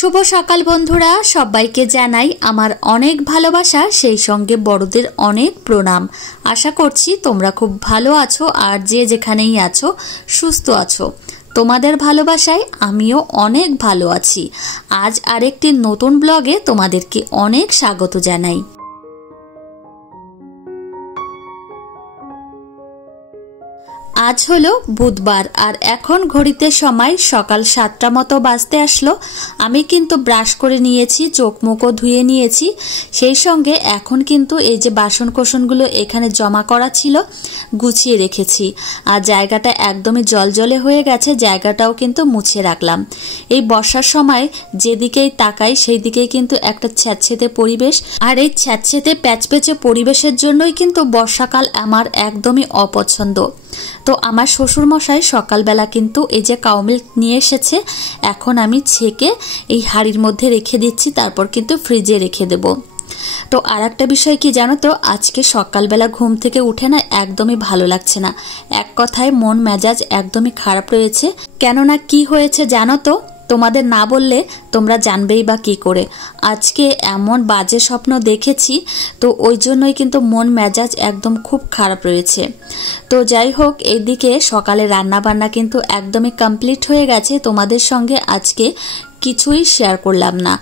শুভ সকাল বন্ধুরা, সবাইকে জানাই আমার অনেক ভালোবাসা, সেই সঙ্গে বড়দের অনেক প্রণাম। আশা করছি তোমরা খুব ভালো আছো আর যে যেখানেই আছো সুস্থ আছো। তোমাদের ভালোবাসায় আমিও অনেক ভালো আছি। আজ আরেকটি নতুন ব্লগে তোমাদেরকে অনেক স্বাগত জানাই। আজ হলো বুধবার আর এখন ঘড়িতে সময় সকাল 7টা মতো বাজতে আসলো। আমি কিন্তু ব্রাশ করে নিয়েছি, চোখ মুখও ধুয়ে নিয়েছি। সেই সঙ্গে এখন কিন্তু এই যে বাসন কোসনগুলো এখানে জমা করা ছিল গুছিয়ে রেখেছি। আর জায়গাটা একদমই জলজলে হয়ে গেছে, জায়গাটাও কিন্তু মুছে রাখলাম। এই বর্ষার সময় যেদিকেই তাকাই সেই দিকেই কিন্তু একটা ছ্যাঁতছেঁতে পরিবেশ, আর এই ছ্যাঁতছেঁতে প্যাচপ্যাচে পরিবেশের জন্যই কিন্তু বর্ষাকাল আমার একদমই অপছন্দ। তো আমার শ্বশুর মশাই সকালবেলা কিন্তু এই যে কাউ মিল্ক নিয়ে এসেছে, এখন আমি ছেঁকে এই হাঁড়ির মধ্যে রেখে দিচ্ছি, তারপর কিন্তু ফ্রিজে রেখে দেব। তো আর একটা বিষয় কি জানো তো, আজকে সকালবেলা ঘুম থেকে উঠে না একদমই ভালো লাগছে না। এক কথায় মন মেজাজ একদমই খারাপ রয়েছে। কেননা কি হয়েছে জানো তো, তোমাদের না বললে তোমরা জানবেই বা কি করে। আজকে এমন বাজে স্বপ্ন দেখেছি, তো ওই জন্যই কিন্তু মন মেজাজ একদম খুব খারাপ রয়েছে। তো যাই হোক, এইদিকে সকালে রান্না বান্না কিন্তু একদমই কমপ্লিট হয়ে গেছে। তোমাদের সঙ্গে আজকে কিছুই শেয়ার করলাম না।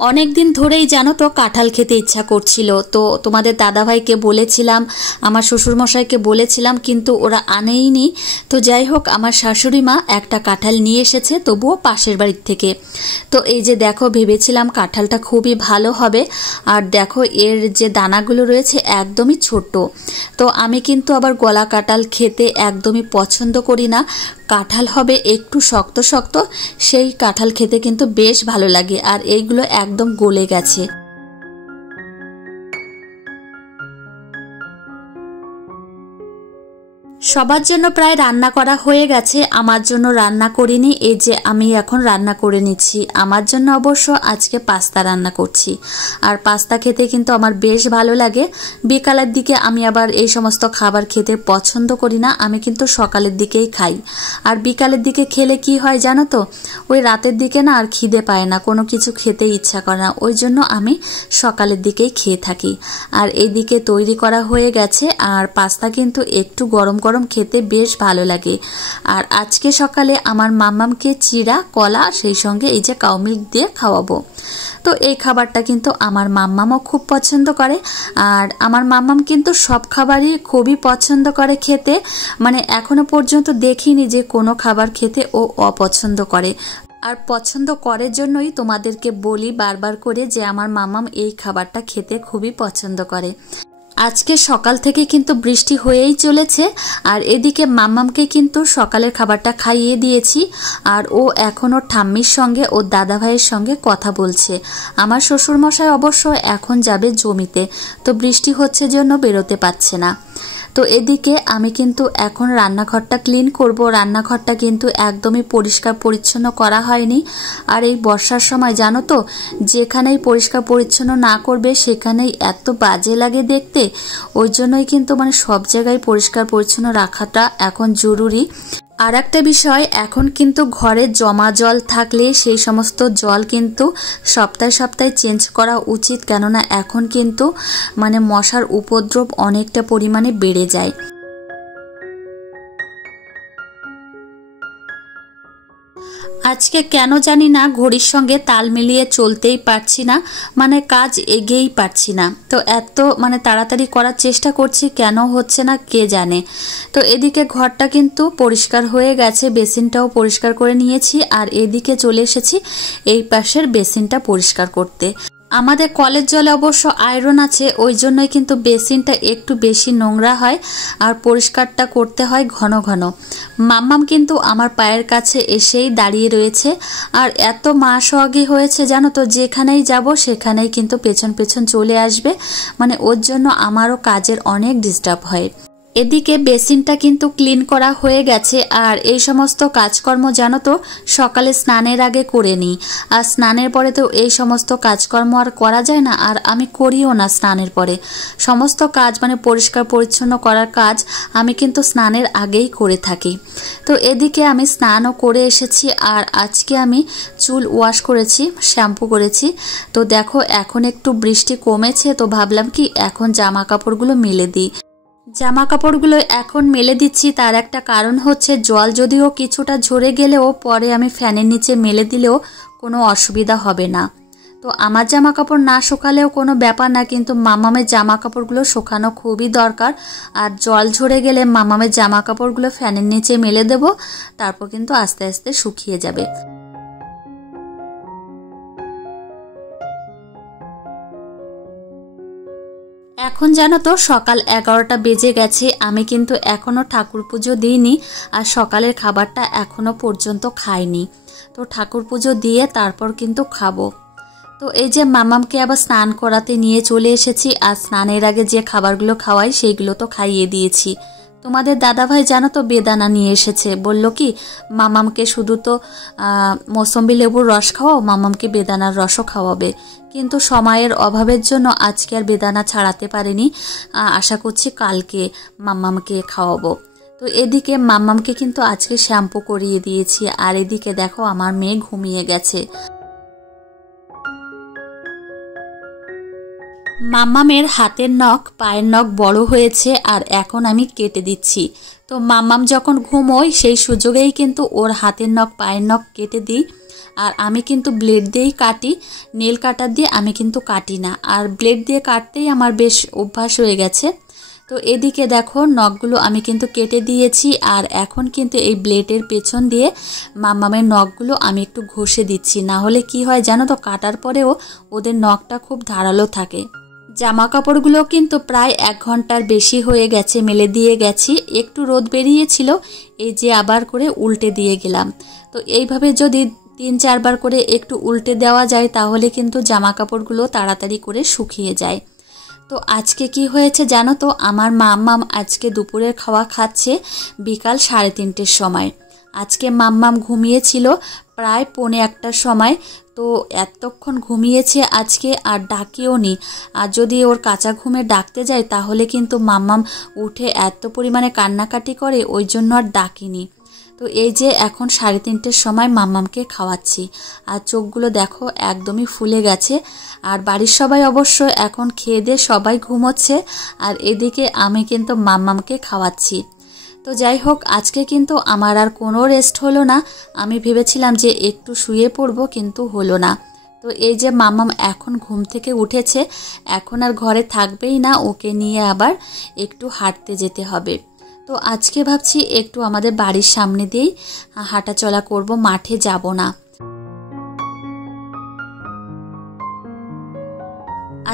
অনেক দিন ধরেই জানো তো কাঁঠাল খেতে ইচ্ছা করছিল। তো তোমাদের দাদাভাইকে বলেছিলাম, আমার শ্বশুরমশাইকে বলেছিলাম, কিন্তু ওরা আনেইনি। তো যাই হোক, আমার শাশুড়ি মা একটা কাঁঠাল নিয়ে এসেছে, তবুও পাশের বাড়ির থেকে। তো এই যে দেখো, ভেবেছিলাম কাঁঠালটা খুবই ভালো হবে। আর দেখো এর যে দানাগুলো রয়েছে একদমই ছোট। তো আমি কিন্তু আবার গলা কাঁঠাল খেতে একদমই পছন্দ করি না। কাঁঠাল হবে একটু শক্ত শক্ত, সেই কাঁঠাল খেতে কিন্তু বেশ ভালো লাগে। আর এইগুলো একদম গলে গেছে। সবার জন্য প্রায় রান্না করা হয়ে গেছে, আমার জন্য রান্না করিনি। এই যে আমি এখন রান্না করে নিচ্ছি। আমার জন্য অবশ্য আজকে পাস্তা রান্না করছি। আর পাস্তা খেতে কিন্তু আমার বেশ ভালো লাগে। বিকালের দিকে আমি আবার এই সমস্ত খাবার খেতে পছন্দ করি না, আমি কিন্তু সকালের দিকেই খাই। আর বিকালের দিকে খেলে কি হয় জানো তো, ওই রাতের দিকে না আর খিদে পায় না, কোনো কিছু খেতে ইচ্ছা করে না। ওই জন্য আমি সকালের দিকেই খেয়ে থাকি। আর এইদিকে তৈরি করা হয়ে গেছে। আর পাস্তা কিন্তু একটু গরম গরম খেতে বেশ ভালো লাগে। আর আজকে সকালে আমার মাম্মামকে চিড়া, কলা, সেই সঙ্গে এই যে কাউ মিল্ক দিয়ে খাওয়াবো। তো এই খাবারটা কিন্তু আমার মাম্মামও খুব পছন্দ করে। আর আমার মাম্মাম কিন্তু সব খাবারই খুবই পছন্দ করে খেতে। মানে এখনো পর্যন্ত দেখিনি যে কোনো খাবার খেতে ও অপছন্দ করে। আর পছন্দ করার জন্যই তোমাদেরকে বলি বারবার করে যে আমার মাম্মাম এই খাবারটা খেতে খুবই পছন্দ করে। আজকে সকাল থেকে কিন্তু বৃষ্টি হয়েই চলেছে। আর এদিকে মাম্মামকে কিন্তু সকালের খাবারটা খাইয়ে দিয়েছি। আর ও এখন ওর ঠাম্মির সঙ্গে ওর দাদাভাইয়ের সঙ্গে কথা বলছে। আমার শ্বশুরমশাই অবশ্য এখন যাবে জমিতে, তো বৃষ্টি হচ্ছে জন্য বেরোতে পারছে না। তো এদিকে আমি কিন্তু এখন রান্নাঘরটা ক্লিন করব। রান্নাঘরটা কিন্তু একদমই পরিষ্কার পরিচ্ছন্ন করা হয়নি। আর এই বর্ষার সময় জানো তো, যেখানেই পরিষ্কার পরিচ্ছন্ন না করবে সেখানেই এত বাজে লাগে দেখতে। ওই জন্যই কিন্তু মানে সব জায়গায় পরিষ্কার পরিচ্ছন্ন রাখাটা এখন জরুরি। আর একটা বিষয়, এখন কিন্তু ঘরে জমা জল থাকলে সেই সমস্ত জল কিন্তু সপ্তাহে সপ্তাহে চেঞ্জ করা উচিত। কেননা এখন কিন্তু মানে মশার উপদ্রব অনেকটা পরিমাণে বেড়ে যায়। আজকে কেন জানি না ঘড়ির সঙ্গে তাল মিলিয়ে চলতেই পারছি না, মানে কাজ এগিয়েই পারছি না। তো এত মানে তাড়াতাড়ি করার চেষ্টা করছি, কেন হচ্ছে না কে জানে। তো এদিকে ঘরটা কিন্তু পরিষ্কার হয়ে গেছে, বেসিনটাও পরিষ্কার করে নিয়েছি। আর এদিকে চলে এসেছি এই পাশের বেসিনটা পরিষ্কার করতে। আমাদের কলের জলে অবশ্য আয়রন আছে, ওই জন্যই কিন্তু বেসিনটা একটু বেশি নোংরা হয় আর পরিষ্কারটা করতে হয় ঘন ঘন। মাম্মাম কিন্তু আমার পায়ের কাছে এসেই দাঁড়িয়ে রয়েছে। আর এত মা সোহাগী হয়েছে জানো তো, যেখানেই যাব সেখানেই কিন্তু পেছন পেছন চলে আসবে। মানে ওর জন্য আমারও কাজের অনেক ডিস্টার্ব হয়। এদিকে বেসিনটা কিন্তু ক্লিন করা হয়ে গেছে। আর এই সমস্ত কাজকর্ম জানো তো সকালে স্নানের আগে করে নিই, আর স্নানের পরে তো এই সমস্ত কাজকর্ম আর করা যায় না, আর আমি করিও না স্নানের পরে। সমস্ত কাজ মানে পরিষ্কার পরিচ্ছন্ন করার কাজ আমি কিন্তু স্নানের আগেই করে থাকি। তো এদিকে আমি স্নানও করে এসেছি, আর আজকে আমি চুল ওয়াশ করেছি, শ্যাম্পু করেছি। তো দেখো এখন একটু বৃষ্টি কমেছে, তো ভাবলাম কি এখন জামা কাপড়গুলো মেলে দিই। জামা কাপড়গুলো এখন মেলে দিচ্ছি, তার একটা কারণ হচ্ছে জল যদিও কিছুটা ঝরে গেলেও পরে আমি ফ্যানের নিচে মেলে দিলেও কোনো অসুবিধা হবে না। তো আমার জামা কাপড় না শুকালেও কোনো ব্যাপার না, কিন্তু মামামের জামা কাপড়গুলো শুকানো খুবই দরকার। আর জল ঝরে গেলে মামামের জামা কাপড়গুলো ফ্যানের নিচে মেলে দেব, তারপর কিন্তু আস্তে আস্তে শুকিয়ে যাবে। এখন জানো তো সকাল 11টা বেজে গেছে, আমি কিন্তু এখনও ঠাকুর পুজো দিইনি, আর সকালের খাবারটা এখনও পর্যন্ত খাইনি। তো ঠাকুর পুজো দিয়ে তারপর কিন্তু খাবো। তো এই যে মামামকে আবার স্নান করাতে নিয়ে চলে এসেছি, আর স্নানের আগে যে খাবারগুলো খাওয়াই সেইগুলো তো খাইয়ে দিয়েছি। তোমাদের দাদাভাই জানো তো বেদানা নিয়ে এসেছে, বলল কি মামামকে শুধু তো মৌসম্বি লেবুর রস খাওয়াও, মামামকে বেদানার রসও খাওয়াবে। কিন্তু সময়ের অভাবের জন্য আজকে আর বেদানা ছাড়াতে পারিনি, আশা করছি কালকে মামামকে খাওয়াবো। তো এদিকে মামামকে কিন্তু আজকে শ্যাম্পু করিয়ে দিয়েছি, আর এদিকে দেখো আমার মেয়ে ঘুমিয়ে গেছে। মাম্মামের হাতের নখ পায়ের নখ বড় হয়েছে, আর এখন আমি কেটে দিচ্ছি। তো মাম্মাম যখন ঘুমোয় সেই সুযোগেই কিন্তু ওর হাতের নখ পায়ের নখ কেটে দিই। আর আমি কিন্তু ব্লেড দিয়েই কাটি, নেল কাটার দিয়ে আমি কিন্তু কাটি না, আর ব্লেড দিয়ে কাটতেই আমার বেশ অভ্যাস হয়ে গেছে। তো এদিকে দেখো নখগুলো আমি কিন্তু কেটে দিয়েছি, আর এখন কিন্তু এই ব্লেডের পেছন দিয়ে মাম্মামের নখগুলো আমি একটু ঘষে দিচ্ছি, না হলে কি হয় জানো তো কাটার পরেও ওদের নখটা খুব ধারালো থাকে। জামা কাপড়গুলো কিন্তু প্রায় 1 ঘন্টার বেশি হয়ে গেছে মেলে দিয়ে গেছি, একটু রোদ বেরিয়েছিল, এই যে আবার করে উল্টে দিয়ে গেলাম। তো এইভাবে যদি 3-4 বার করে একটু উল্টে দেওয়া যায় তাহলে কিন্তু জামা কাপড়গুলো তাড়াতাড়ি করে শুকিয়ে যায়। তো আজকে কি হয়েছে জানো তো, আমার মাম্মাম আজকে দুপুরের খাওয়া খাচ্ছে বিকাল 3:30-র সময়। আজকে মাম্মাম ঘুমিয়েছিল প্রায় 1:45-টার সময়। তো এতক্ষণ ঘুমিয়েছে আজকে, আর ডাকেও নি। আর যদি ওর কাঁচা ঘুমে ডাকতে যায় তাহলে কিন্তু মাম্মাম উঠে এত পরিমাণে কান্নাকাটি করে, ওই জন্য আর ডাকিনি। তো এই যে এখন 3:30-র সময় মাম্মামকে খাওয়াচ্ছি, আর চোখগুলো দেখো একদমই ফুলে গেছে। আর বাড়ির সবাই অবশ্য এখন খেয়ে দিয়ে সবাই ঘুমোচ্ছে, আর এদিকে আমি কিন্তু মাম্মামকে খাওয়াচ্ছি। তো যাই হোক আজকে কিন্তু আমার আর কোনো রেস্ট হলো না। আমি ভেবেছিলাম যে একটু শুয়ে পড়বো, কিন্তু হলো না। তো এই যে মাম্মাম এখন ঘুম থেকে উঠেছে, এখন আর ঘরে থাকবেই না, ওকে নিয়ে আবার একটু হাঁটতে যেতে হবে। তো আজকে ভাবছি একটু আমাদের বাড়ির সামনে দিয়েই হাঁটা চলা করব, মাঠে যাব না।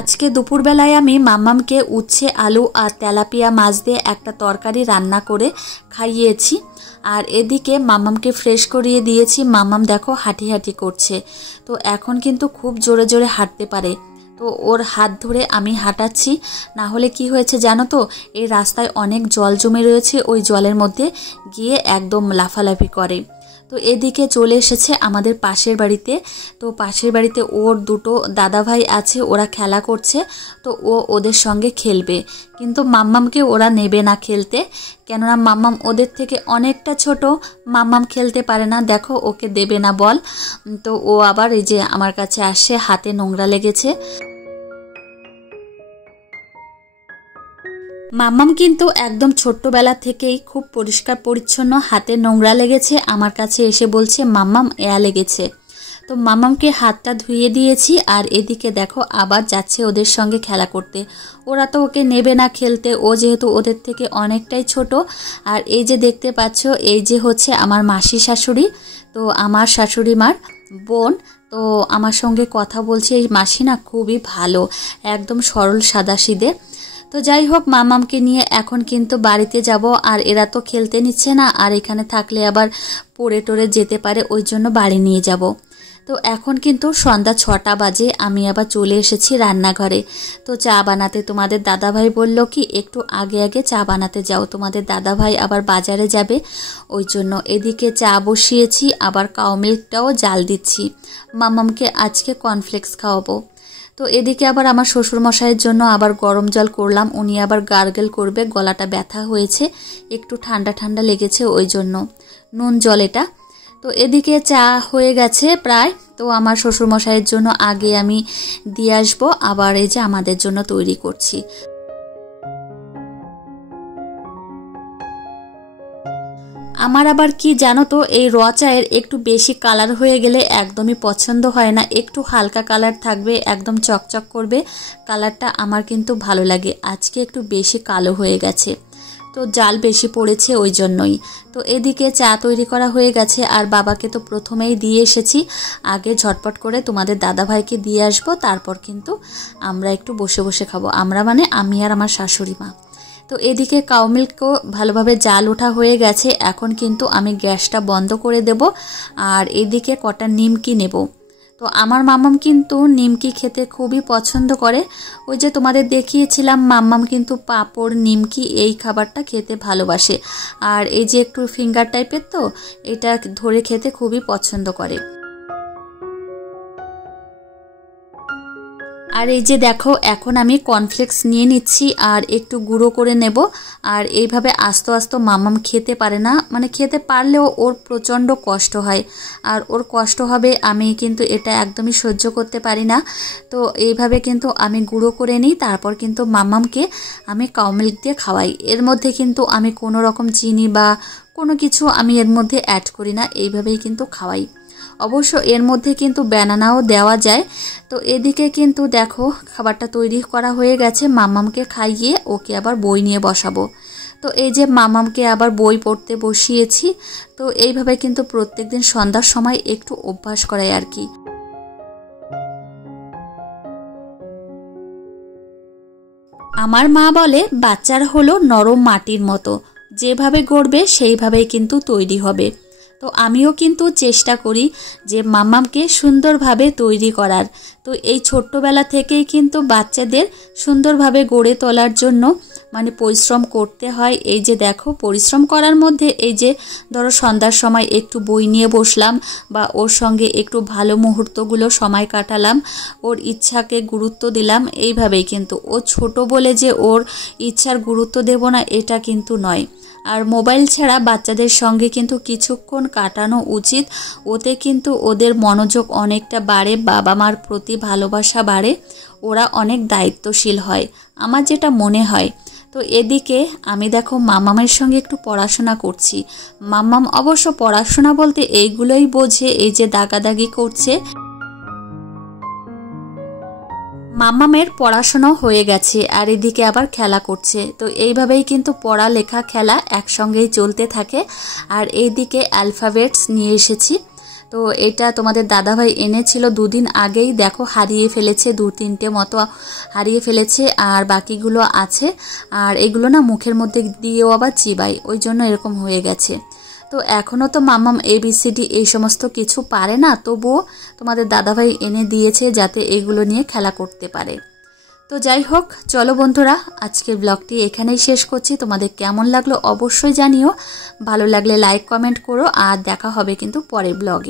আজকে দুপুরবেলায় আমি মাম্মামকে উচ্ছে আলু আর তেলাপিয়া মাছ দিয়ে একটা তরকারি রান্না করে খাইয়েছি, আর এদিকে মাম্মামকে ফ্রেশ করিয়ে দিয়েছি। মাম্মাম দেখো হাঁটি হাঁটি করছে, তো এখন কিন্তু খুব জোরে জোরে হাঁটতে পারে। তো ওর হাত ধরে আমি হাঁটাচ্ছি, না হলে কি হয়েছে জানো তো, এই রাস্তায় অনেক জল জমে রয়েছে, ওই জলের মধ্যে গিয়ে একদম লাফালাফি করে। তো এদিকে চলে এসেছে আমাদের পাশের বাড়িতে। তো পাশের বাড়িতে ওর দুটো দাদাভাই আছে, ওরা খেলা করছে, তো ও ওদের সঙ্গে খেলবে। কিন্তু মাম্মামকে ওরা নেবে না খেলতে, কেননা মাম্মাম ওদের থেকে অনেকটা ছোট, মাম্মাম খেলতে পারে না, দেখো ওকে দেবে না বল। তো ও আবার এই যে আমার কাছে আসে, হাতে নোংরা লেগেছে। মাম্মাম কিন্তু একদম ছোট্টবেলা থেকেই খুব পরিষ্কার পরিচ্ছন্ন, হাতে নোংরা লেগেছে আমার কাছে এসে বলছে মাম্মাম লেগেছে। তো মাম্মামকে হাতটা ধুয়ে দিয়েছি, আর এদিকে দেখো আবার যাচ্ছে ওদের সঙ্গে খেলা করতে। ওরা তো ওকে নেবে না খেলতে, ও যেহেতু ওদের থেকে অনেকটাই ছোট। আর এই যে দেখতে পাচ্ছ, এই যে হচ্ছে আমার মাসি শাশুড়ি, তো আমার শাশুড়ি মার বোন। তো আমার সঙ্গে কথা বলছে, এই মাসি না খুবই ভালো, একদম সরল সাদাসিধে। তো যাই হোক মাম্মামকে নিয়ে এখন কিন্তু বাড়িতে যাব, আর এরা তো খেলতে নিচ্ছে না, আর এখানে থাকলে আবার পড়ে টরে যেতে পারে, ওই জন্য বাড়ি নিয়ে যাব। তো তো এখন কিন্তু সন্ধ্যা 6টা বাজে, আমি আবার চলে এসেছি রান্নাঘরে। তো চা বানাতে তোমাদের দাদাভাই বলল কি একটু আগে আগে চা বানাতে যাও, তোমাদের দাদাভাই আবার বাজারে যাবে, ওই জন্য এদিকে চা বসিয়েছি, আবার কাউ মিল্কটাও জাল দিচ্ছি। মাম্মামকে আজকে কর্নফ্লেক্স খাওয়াবো। তো এদিকে আবার আমার শ্বশুরমশাইয়ের জন্য আবার গরম জল করলাম, উনি আবার গার্গেল করবে, গলাটা ব্যথা হয়েছে, একটু ঠান্ডা ঠান্ডা লেগেছে ওই জন্য। নুন জল এটা। তো এদিকে চা হয়ে গেছে প্রায়। তো আমার শ্বশুরমশাইয়ের জন্য আগে আমি দিয়ে আসবো, আবার এই যে আমাদের জন্য তৈরি করছি। আমার আবার কি জানো তো, এই র চায়ের একটু বেশি কালার হয়ে গেলে একদমই পছন্দ হয় না, একটু হালকা কালার থাকবে, একদম চকচক করবে কালারটা, আমার কিন্তু ভালো লাগে। আজকে একটু বেশি কালো হয়ে গেছে, তো জাল বেশি পড়েছে ওই জন্যই। তো এদিকে চা তৈরি করা হয়ে গেছে, আর বাবাকে তো প্রথমেই দিয়ে এসেছি, আগে ঝটপট করে তোমাদের দাদাভাইকে দিয়ে আসবো, তারপর কিন্তু আমরা একটু বসে বসে খাবো, আমরা মানে আমি আর আমার শাশুড়ি মা। তো এদিকে কাউ মিল্কও ভালোভাবে জাল ওঠা হয়ে গেছে, এখন কিন্তু আমি গ্যাসটা বন্ধ করে দেব, আর এদিকে কটা নিমকি নেব। তো আমার মাম্মাম কিন্তু নিমকি খেতে খুবই পছন্দ করে, ওই যে তোমাদের দেখিয়েছিলাম, মাম্মাম কিন্তু পাঁপড় নিমকি এই খাবারটা খেতে ভালোবাসে, আর এই যে একটু ফিঙ্গার টাইপের, তো এটা ধরে খেতে খুবই পছন্দ করে। আর এই যে দেখো, এখন আমি কর্নফ্লেক্স নিয়ে নিচ্ছি আর একটু গুঁড়ো করে নেব, আর এইভাবে আস্তে আস্তে মাম্মাম খেতে পারে না, মানে খেতে পারলেও ওর প্রচণ্ড কষ্ট হয়, আর ওর কষ্ট হবে, আমি কিন্তু এটা একদমই সহ্য করতে পারি না। তো এইভাবে কিন্তু আমি গুঁড়ো করে নিই, তারপর কিন্তু মাম্মামকে আমি কাউ মিল্ক দিয়ে খাওয়াই। এর মধ্যে কিন্তু আমি কোনো রকম চিনি বা কোনো কিছু আমি এর মধ্যে অ্যাড করি না, এইভাবেই কিন্তু খাওয়াই। অবশ্য এর মধ্যে কিন্তু ব্যানানাও দেওয়া যায়। তো এদিকে কিন্তু দেখো খাবারটা তৈরি করা হয়ে গেছে, মাম্মামকে খাইয়ে ওকে আবার বই নিয়ে বসাবো। তো এই যে মাম্মামকে আবার বই পড়তে বসিয়েছি। তো এইভাবে কিন্তু প্রত্যেকদিন সন্ধ্যার সময় একটু অভ্যাস করাই আর কি। আমার মা বলে বাচ্চারা হলো নরম মাটির মতো, যেভাবে গড়বে সেইভাবেই কিন্তু তৈরি হবে। তো আমিও কিন্তু চেষ্টা করি যে মাম্মামকে সুন্দরভাবে তৈরি করার। তো এই ছোট্টবেলা থেকেই কিন্তু বাচ্চাদের সুন্দরভাবে গড়ে তোলার জন্য মানে পরিশ্রম করতে হয়। এই যে দেখো, পরিশ্রম করার মধ্যে এই যে ধরো সন্ধ্যার সময় একটু বই নিয়ে বসলাম, বা ওর সঙ্গে একটু ভালো মুহূর্তগুলো সময় কাটালাম, ওর ইচ্ছাকে গুরুত্ব দিলাম, এইভাবেই কিন্তু। ও ছোট বলে যে ওর ইচ্ছার গুরুত্ব দেব না, এটা কিন্তু নয়। আর মোবাইল ছাড়া বাচ্চাদের সঙ্গে কিন্তু কিছুক্ষণ কাটানো উচিত, ওতে কিন্তু ওদের মনোযোগ অনেকটা বাড়ে, বাবা মার প্রতি ভালোবাসা বাড়ে, ওরা অনেক দায়িত্বশীল হয়, আমার যেটা মনে হয়। তো এদিকে আমি দেখো মাম্মামের সঙ্গে একটু পড়াশোনা করছি। মাম্মাম অবশ্য পড়াশোনা বলতে এইগুলোই বোঝে, এই যে দাগাদাগি করছে। মাম্মামের পড়াশোনাও হয়ে গেছে, আর এদিকে আবার খেলা করছে। তো এইভাবেই কিন্তু পড়ালেখা খেলা একসঙ্গেই চলতে থাকে। আর এইদিকে অ্যালফাবেটস নিয়ে এসেছি, তো এটা তোমাদের দাদাভাই এনেছিল দুদিন আগেই, দেখো হারিয়ে ফেলেছে, 2-3টে মতো হারিয়ে ফেলেছে, আর বাকিগুলো আছে। আর এগুলো না মুখের মধ্যে দিয়েও আবার চিবাই, ওই জন্য এরকম হয়ে গেছে। তো এখনও তো মাম্মাম ABCD এই সমস্ত কিছু পারে না, তবুও তোমাদের দাদাভাই এনে দিয়েছে যাতে এগুলো নিয়ে খেলা করতে পারে। তো যাই হোক, চলো বন্ধুরা, আজকের ব্লগটি এখানেই শেষ করছি। তোমাদের কেমন লাগলো অবশ্যই জানিও, ভালো লাগলে লাইক কমেন্ট করো, আর দেখা হবে কিন্তু পরের ব্লগে।